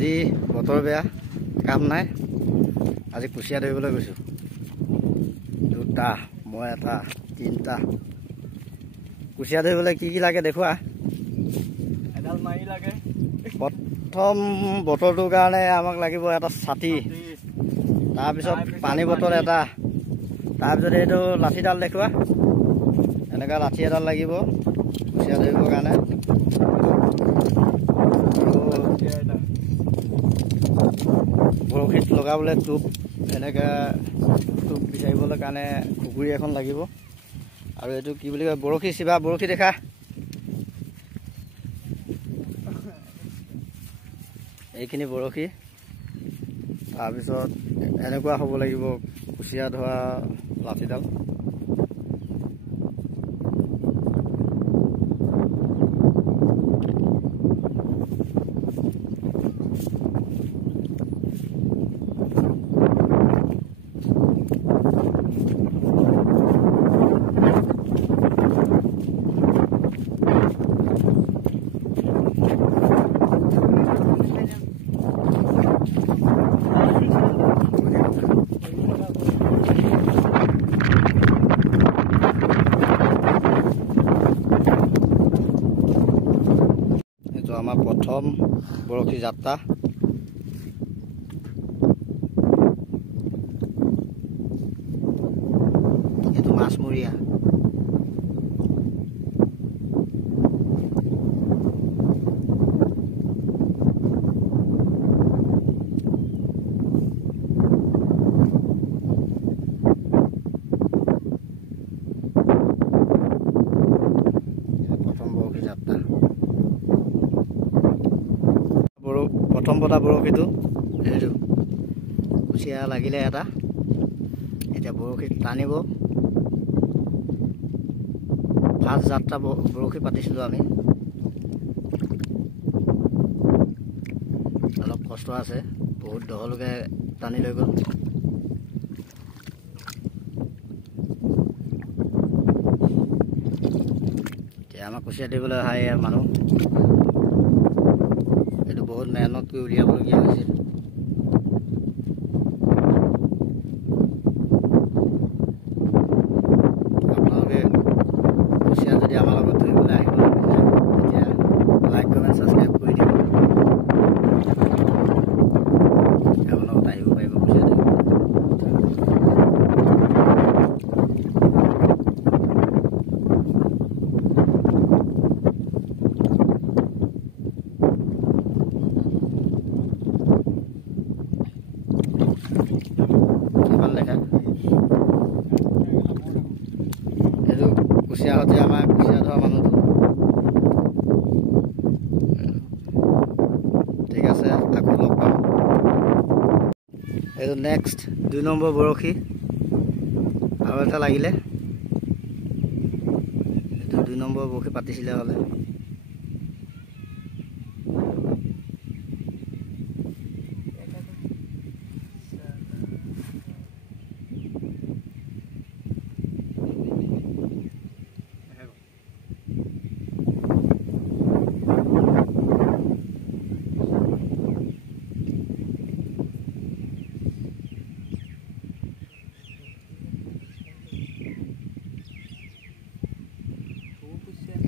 আজি বতৰ বেয়া, কাম নাই। আজি কুচিয়া ধৰিবলৈ গৈছোঁ। দুটা, মই এটা, তিনিটা। কুচিয়া ধৰিবলৈ কি কি লাগে দেখুৱা। এডাল মাৰি লাগে। প্ৰথম বতৰটোৰ কাৰণে আমাক লাগিব এটা ছাতি, তাৰপিছত পানী বটল এটা, তাৰপিছত এইটো লাঠিডাল দেখুৱা। এনেকুৱা লাঠি এডাল লাগিব কুচিয়া ধৰিবৰ কাৰণে। বৰশীত লগাবলৈ টোপ, এনেকৈ টোপ বিচাৰিবলৈ কাৰণে খুকুৰি এখন লাগিব। আৰু এইটো কি বুলি কয়, বৰশী চিবা, বৰশী দেখা। এইখিনি বৰশী। তাৰপিছত এনেকুৱা হ'ব লাগিব কুচিয়া ধৰা লাঠিডাল। আমাৰ প্ৰথম বৰশী যাত্ৰা। এইটো মাছমৰীয়া। প্ৰথম বৰশী যাত্ৰা। প্ৰথম পতা বৰশীটো এইটো কুচিয়া লাগিলে এটা। এতিয়া বৰশীত টানিব। ফাৰ্ষ্ট যাত্ৰা বৰশী পাতিছিলোঁ আমি। অলপ কষ্ট আছে, বহুত দহলৈকে টানি লৈ গ'ল। এতিয়া আমাক কুচিয়া দিবলৈ অহা ইয়াৰ মানুহ। এইটো বহুত মেহনত কৰি উলিয়াবলগীয়া হৈছিল। আপোনালোকে কুচিয়া যদি আমাৰ লগত ধৰিবলৈ আহিব তেতিয়া লাইক কমেণ্ট ছাবস্ক্ৰাইব কৰি দিব। আমাৰ লগত আহিব পাৰিব কুচিয়া ধৰিব। এইটো কুচিয়া হতে আমাৰ কুচিয়া ধৰা মানুহটো। ঠিক আছে, আকৌ লগ পাম। এইটো নেক্সট 2 নম্বৰ বৰশী। আৰু এটা লাগিলে। এইটো 2 নম্বৰ বৰশী পাতিছিলে হ'লে।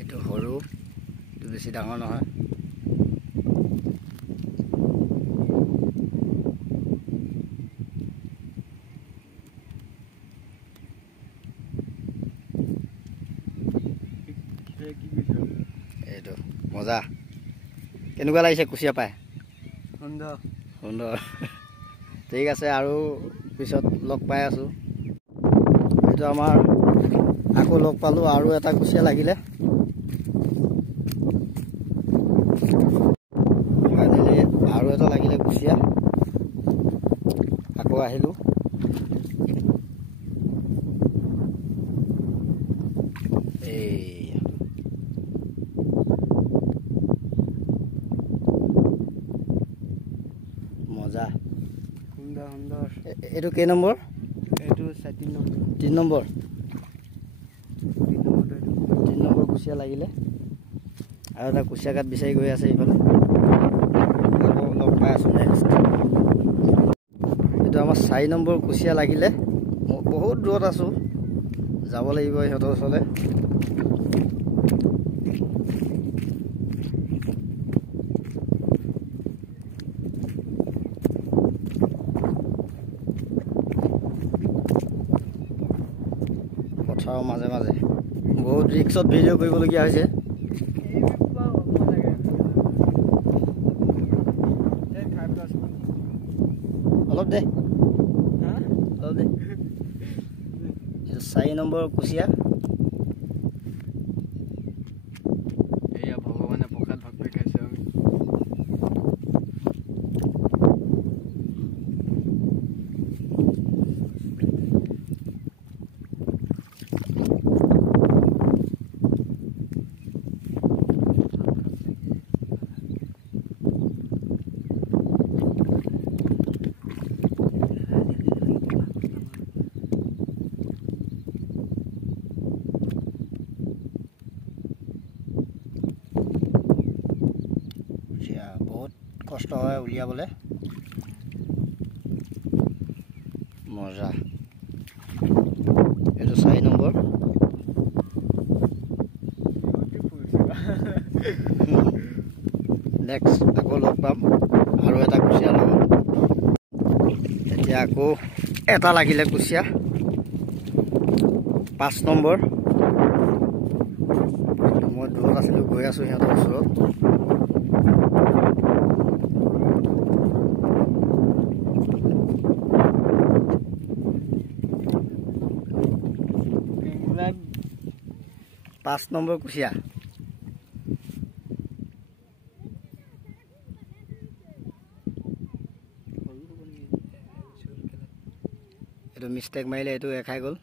এইটো সৰু, এইটো বেছি ডাঙৰ নহয়। এইটো মজা। কেনেকুৱা লাগিছে কুচিয়া পাই? সুন্দৰ সুন্দৰ। ঠিক আছে, আৰু পিছত লগ পাই আছোঁ। এইটো আমাৰ আকৌ লগ পালোঁ, আৰু এটা কুচিয়া লাগিলে। আৰু এটা লাগিলে কুচিয়া। আকৌ আহিলোঁ। এই মজা। সুন্দৰ সুন্দৰ। এইটো কেই নম্বৰ? এইটো 3 নম্বৰ। 3 নম্বৰ। 3 নম্বৰ কুচিয়া লাগিলে। আৰু এটা কুচিয়া গাঁত বিচাৰি গৈ আছে এইফালে। আকৌ লগ পাই আছোঁ। এইটো আমাৰ 4 নম্বৰ কুচিয়া লাগিলে মই বহুত দূৰত আছো যাব লাগিব ইহঁতৰ ওচৰলে পথাৰৰ মাজে মাজে বহুত ৰিক্সত ভিডিঅ' কৰিবলগীয়া হৈছে অলপ দে অলপ দে 4 নম্বৰ কুচিয়া এয়া ভগৱানে পকাত ভাগ পেকাইছে আমি বহুত কষ্ট হয় উলিয়াবলে মজা এইটো 4 নম্বৰ নেক্সট আকৌ লগ পাম আৰু এটা কুচিয়া লগত এতিয়া আকৌ এটা লাগিলে কুচিয়া 5 নম্বৰ মই দূৰত আছিলোঁ গৈ আছোঁ সিহঁতৰ ওচৰত পাঁচ নম্বৰ কুচিয়া এইটো মিষ্টেক মাৰিলে এইটো খাই গ'ল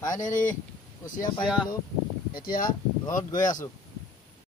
ফাইনেলি কুচিয়া পাই গ'লো এতিয়া ঘৰত গৈ আছোঁ